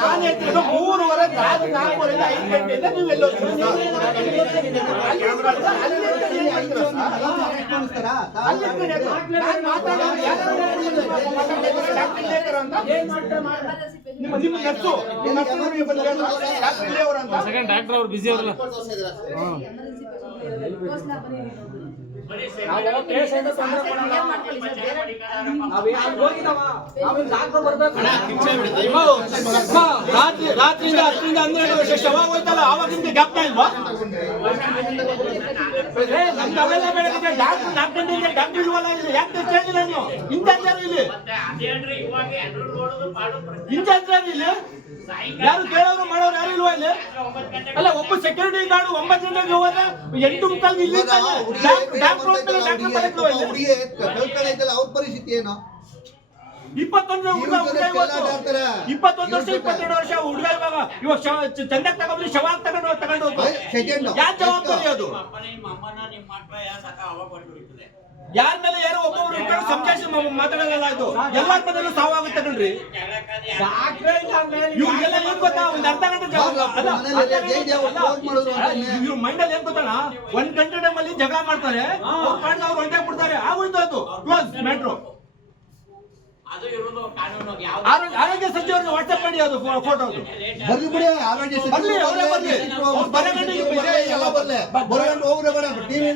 ನಾನು ಹೇಳ್ತೀನಿ 3:30 ರಾತ್ರಿ 4:30 5 ಗಂಟೆಯಿಂದ ನೀವು ಎಲ್ಲೋ ಡಾಕ್ಟರ್ ಅವ್ರು ಬಿಸಿ ಅವರಲ್ಲ ರಾತ್ರಿಯಿಂದ 10ರಿಂದ 12 ವರ್ಷ ಶವ ಹೋಯ್ತಲ್ಲ ಆವಾಗಿಂದ ಜ್ಞಾಪಕ ಇಲ್ವಾ? ನಮ್ಗೆ ಅವೆಲ್ಲ ಬೆಳಗ್ಗೆ ಡಾಕ್ಟರ್ ಇಲ್ವಲ್ಲ ಇಲ್ಲಿ ಯಾಕೆ ಕೇಳಿಲ್ಲ ನೀವು? ಇನ್ಚಾರ್ಜ್ ಯಾರು ಇಲ್ಲಿ? ಇನ್ಚಾರ್ಜ್ ಯಾರು ಇಲ್ಲಿ? ಯಾರು ಕೇಳೋರು ಮಾಡೋರು ಯಾರು ಇಲ್ವಾ ಇಲ್ಲಿ? ಅಲ್ಲ ಒಬ್ಬ ಸೆಕ್ಯೂರಿಟಿ ಗಾರ್ಡ್ 9 ಗಂಟೆಗೆ ಹೋದ 8:30 ಇಲ್ಲಿ ಅವ್ರ ಪರಿಸ್ಥಿತಿ ಏನು? 21 ವರ್ಷ 22 ವರ್ಷ ಹುಡುಗ ಇವಾಗ ಚಂದಕ್ ತಗೊಂಡ್ರಿ ಶವ ತಗೊಂಡು ಯಾರು ಜವಾಬ್ದಾರಿ ಅದು? ಯಾರ ಮೇಲೆ ಯಾರೋ ಒಬ್ಬೊಬ್ರು ಇಟ್ಕೊಂಡು ಸಂಜಾಯಿಸಿ ಮಾತಾಡೋದಲ್ಲ ಇದು. ಎಲ್ಲಾರ ಮನೆಯಲ್ಲೂ ಸಾವಾಗುತ್ತೆ ಕಣ್ರಿ. ಇವ್ರಿಗೆಲ್ಲ ಏನ್ ಗೊತ್ತಾ, ಒಂದ್ ಅರ್ಧ ಗಂಟೆ ಇವ್ರ ಮೈಂಡಲ್ಲಿ ಏನ್ ಗೊತ್ತಣ್ಣ, 1 ಗಂಟೆ ಟೈಮಲ್ಲಿ ಜಗಳ ಮಾಡ್ತಾರೆ, ಅವ್ರು ಹೊಂಟಾಗಿ ಬಿಡ್ತಾರೆ, ಆಗೋಯ್ತು ಅದು ಕ್ಲೋಸ್ ಮ್ಯಾಟ್ರು. ಆರೋಗ್ಯ ಸಚಿವರಿಗೆ ವಾಟ್ಸ್ಆಪ್ ಮಾಡಿ ಅದು ಫೋಟೋ ಬರ್ಲಿ ಬಿಡಿ, ಆರೋಗ್ಯ ಸಚಿವರು ಬರ್ಲಿ, ಟಿವಿ